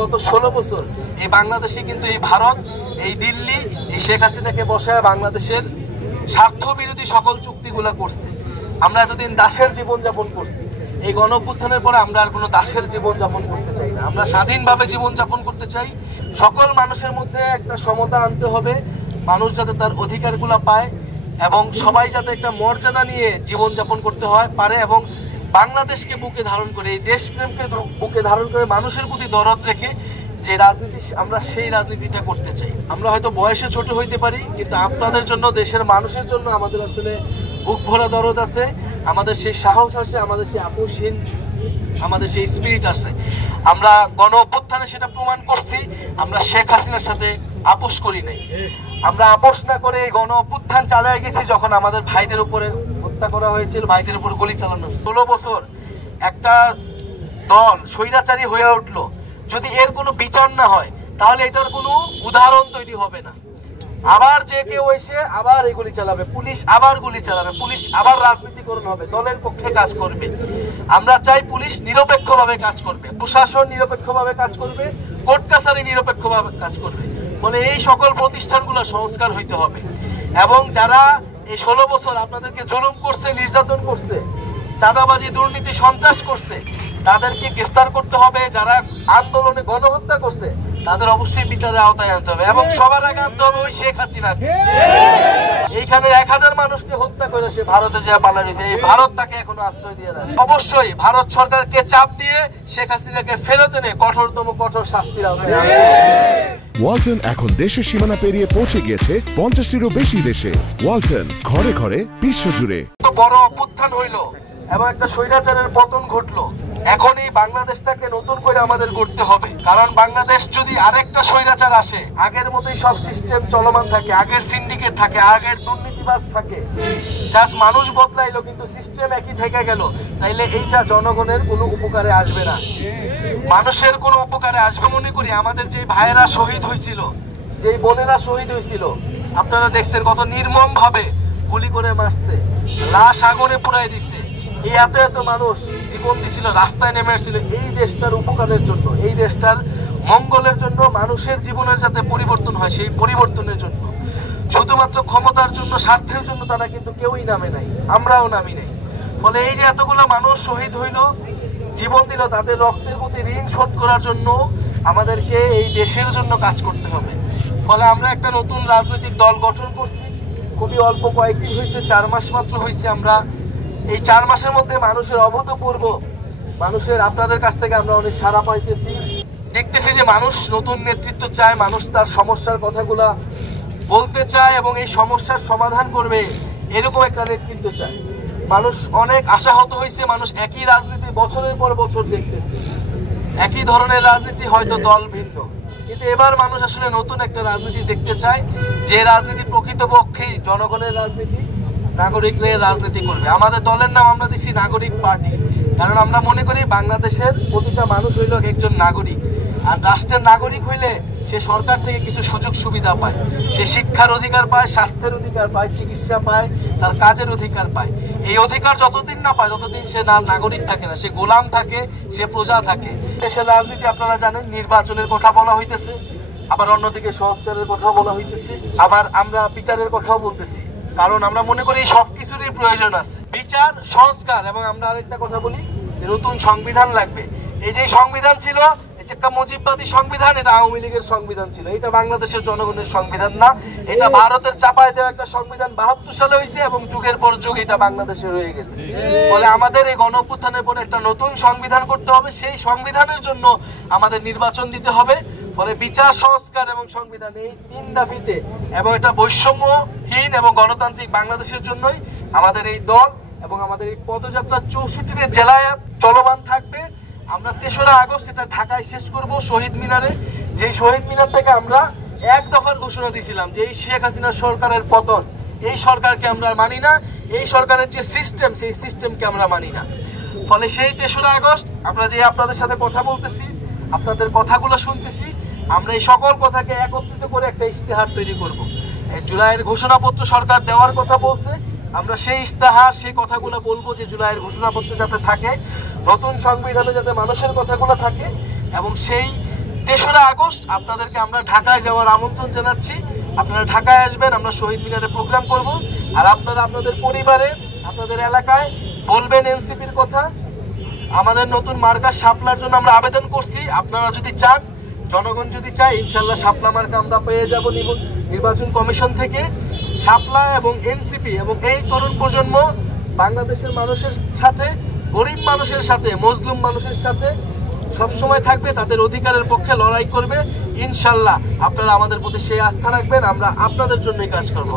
গত 16 বছর এই বাংলাদেশে কিন্তু এই ভারত, এই দিল্লি, এই শেখ হাসিনাকে বসায় বাংলাদেশের স্বার্থ বিরোধী সকল চুক্তিগুলো করছে। আমরা এতদিন দাসের জীবনযাপন করছি। এই গণঅভ্যুত্থানের পরে আমরা আর কোনো দাসের জীবনযাপন করতে চাই না। আমরা স্বাধীনভাবে জীবনযাপন করতে চাই। সকল মানুষের মধ্যে একটা সমতা আনতে হবে, মানুষ যাতে তার অধিকারগুলো পায় এবং সবাই যাতে একটা মর্যাদা নিয়ে জীবনযাপন করতে হয় পারে এবং বাংলাদেশকে বুকে ধারণ করে, এই দেশপ্রেমকে বুকে ধারণ করে মানুষের প্রতি দরদ রেখে যে রাজনীতি, আমরা সেই রাজনীতিটা করতে চাই। আমরা হয়তো বয়সে ছোট হইতে পারি, কিন্তু আপনাদের জন্য, দেশের মানুষের জন্য আমাদের আসলে বুক ভরা দরদ আছে, আমাদের সেই সাহস আছে, আমাদের সেই আপোষহীন, আমাদের সেই স্পিরিট আছে। আমরা গণ অভ্যুত্থানে সেটা প্রমাণ করছি। আমরা শেখ হাসিনার সাথে আপোষ করি নাই। আমরা আপোষ না করে গণ অভ্যুত্থান চালিয়ে গেছি যখন আমাদের ভাইদের উপরে হত্যা করা হয়েছিল, ভাইদের উপর গুলি চালানো হয়েছিল। 16 বছর একটা দল স্বৈরাচারী হয়ে উঠলো, যদি এর কোনো বিচার না হয় তাহলে এটার কোনো উদাহরণ তৈরি হবে না। আবার যে কেউ এসে আবার এই গুলি চালাবে, পুলিশ আবার গুলি চালাবে, পুলিশ আবার রাজনীতিকরণ হবে, দলের পক্ষে কাজ করবে। আমরা চাই পুলিশ নিরপেক্ষভাবে কাজ করবে, প্রশাসন নিরপেক্ষভাবে কাজ করবে, কোর্ট কাছারি নিরপেক্ষভাবে কাজ করবে। বলে এই সকল প্রতিষ্ঠানগুলো সংস্কার হইতে হবে এবং যারা এই 16 বছর আপনাদেরকে জুলুম করছে, নির্যাতন করছে, চাঁদাবাজি, দুর্নীতি, সন্ত্রাস করছে, তাদেরকে গ্রেফতার করতে হবে। যারা আন্দোলনে গণহত্যা করছে তাদের অবশ্যই বিচারের আওতায় আনতে হবে এবং সবার আগে আনতে হবে ওই শেখ হাসিনা। এইখানে 1000 মানুষকে হত্যা করে সে ভারতে যা পালা রয়েছে, এই ভারত তাকে এখনো আশ্রয় দিয়ে দেয়। অবশ্যই ভারত সরকারকে চাপ দিয়ে শেখ হাসিনাকে ফেরত এনে কঠোরতম কঠোর শাস্তির আওতায় আনবে। ওয়ালটন এখন দেশের সীমানা পেরিয়ে পৌঁছে গিয়েছে 50টিরও বেশি দেশে। ওয়ালটন, ঘরে ঘরে, বিশ্বজুড়ে। বড় অভ্যুত্থান হইলো এবং একটা স্বৈরাচারের পতন ঘটলো। এখন এই বাংলাদেশটাকে নতুন করে আমাদের গড়তে হবে, কারণ বাংলাদেশ যদি আরেকটা স্বৈরাচার আসে, আগের মতোই সব সিস্টেম চলমান থাকে, আগের সিন্ডিকেট থাকে, আগের দুর্নীতিবাজ থাকে, জাস্ট মানুষ বদলাইলো কিন্তু সিস্টেম একই থেকে গেল, তাইলে এইটা জনগণের কোনো উপকারে আসবে না, মানুষের কোনো উপকারে আসবে। মনে করি আমাদের যে ভাইয়েরা শহীদ হয়েছিল, যে বোনেরা শহীদ হয়েছিল, আপনারা দেখছেন কত নির্মম ভাবে গুলি করে মারছে, লাশ আগুনে পুড়াই দিচ্ছে। এই এত মানুষ জীবন দিছিল, রাস্তায় নেমে আসছিল এই দেশটার উপকারের জন্য, এই দেশটার মঙ্গলের জন্য, মানুষের জীবনের যাতে পরিবর্তন হয় সেই পরিবর্তনের জন্য। শুধুমাত্র ক্ষমতার জন্য, স্বার্থের জন্য তারা কিন্তু কেউই নামে নাই, আমরাও নামি নাই। ফলে এই যে এতগুলো মানুষ শহীদ হইল, জীবন দিল, তাদের রক্তের প্রতি ঋণ শোধ করার জন্য আমাদেরকে এই দেশের জন্য কাজ করতে হবে। ফলে আমরা একটা নতুন রাজনৈতিক দল গঠন করছি। খুবই অল্প কয়েকদিন হয়েছে, 4 মাস মাত্র হয়েছে। আমরা এই 4 মাসের মধ্যে মানুষের অভূতপূর্ব, মানুষের আপনাদের কাছ থেকে আমরা অনেক সাড়া পাইতেছি, দেখতেছি যে মানুষ নতুন নেতৃত্ব চায়, মানুষ তার সমস্যার কথাগুলা বলতে চায় এবং এই সমস্যার সমাধান করবে এরকম একটা নেতৃত্ব চায়। মানুষ অনেক আশাহত হয়েছে, মানুষ একই রাজনীতি বছরের পর বছর দেখতেছে, একই ধরনের রাজনীতি, হয়তো দল ভিন্ন, কিন্তু এবার মানুষ আসলে নতুন একটা রাজনীতি দেখতে চায়, যে রাজনীতি প্রকৃতপক্ষেই জনগণের রাজনীতি, নাগরিকদের রাজনীতি করবে। আমাদের দলের নাম আমরা দিচ্ছি নাগরিক পার্টি, কারণ আমরা মনে করি বাংলাদেশের প্রতিটা মানুষ হইল একজন নাগরিক, আর রাষ্ট্রের নাগরিক হইলে সে সরকার থেকে কিছু সুযোগ সুবিধা পায়, সে শিক্ষার অধিকার পায়, স্বাস্থ্যের অধিকার পায়, চিকিৎসা পায়, তার কাজের অধিকার পায়। এই অধিকার যতদিন না পায় ততদিন সে নাগরিক থাকে না, সে গোলাম থাকে, সে প্রজা থাকে। দেশের রাজনীতি আপনারা জানেন, নির্বাচনের কথা বলা হইতেছে, আবার অন্যদিকে সংস্কারের কথা বলা হইতেছে, আবার আমরা বিচারের কথাও বলতেছি, কারণ আমরা মনে করি সবকিছুরই প্রয়োজন আছে, বিচার, সংস্কার, এবং আমরা আরেকটা কথা বলি যে নতুন সংবিধান লাগবে। এই যে সংবিধান ছিল, একটা মুজিববাদী সংবিধান, এটা আওয়ামী লীগের সংবিধান ছিল, এটা বাংলাদেশের জনগণের সংবিধান না, এটা ভারতের চাপায় দেওয়া একটা সংবিধান 72 সালে হয়েছে এবং যুগের পর যুগ এটা বাংলাদেশে রয়ে গেছে। ফলে আমাদের এই গণঅভ্যুত্থানের পরে একটা নতুন সংবিধান করতে হবে, সেই সংবিধানের জন্য আমাদের নির্বাচন দিতে হবে। ফলে বিচার, সংস্কার এবং সংবিধান, এই 3 দাবিতে এবং এটা বৈষম্যহীন এবং গণতান্ত্রিক বাংলাদেশের জন্যই আমাদের এই দল এবং আমাদের এই পদযাত্রা 64টি জেলায় চলমান থাকবে। আমরা 3রা আগস্ট এটা ঢাকায় শেষ করব শহীদ মিনারে। যেই শহীদ মিনার থেকে আমরা এক দফার ঘোষণা দিয়েছিলাম যে এই শেখ হাসিনা সরকারের পতন, এই সরকারকে আমরা মানি না, এই সরকারের যে সিস্টেম সেই সিস্টেমকে আমরা মানি না। ফলে সেই 3রা আগস্ট আমরা যে আপনাদের সাথে কথা বলতেছি, আপনাদের কথাগুলো শুনতেছি, আমরা এই সকল কথাকে একত্রিত করে একটা ইশতেহার তৈরি করব। জুলাইয়ের ঘোষণাপত্র সরকার দেওয়ার কথা বলছে, আমরা সেই ইশতেহার, সেই কথাগুলো বলবো যে জুলাইয়ের ঘোষণাপত্রে যাতে থাকে, নতুন সংবিধানে যাতে মানুষের কথাগুলো থাকে এবং সেই 3রা আগস্ট আপনাদেরকে আমরা ঢাকায় যাওয়ার আমন্ত্রণ জানাচ্ছি। আপনারা ঢাকায় আসবেন, আমরা শহীদ মিনারে প্রোগ্রাম করব। আর আপনারা আপনাদের পরিবারে, আপনাদের এলাকায় বলবেন এনসিপির কথা। আমাদের নতুন মার্কা শাপলার জন্য আমরা আবেদন করছি। আপনারা যদি চান, জনগণ যদি চায়, ইনশাল্লাহ শাপলা মার্কা আমরা পেয়ে যাব নির্বাচন কমিশন থেকে। শাপলা এবং এনসিপি এবং এই তরুণ প্রজন্ম বাংলাদেশের মানুষের সাথে, গরিব মানুষের সাথে, মজলুম মানুষের সাথে সবসময় থাকবে, তাদের অধিকারের পক্ষে লড়াই করবে। ইনশাল্লাহ আপনারা আমাদের প্রতি সেই আস্থা রাখবেন, আমরা আপনাদের জন্যই কাজ করব।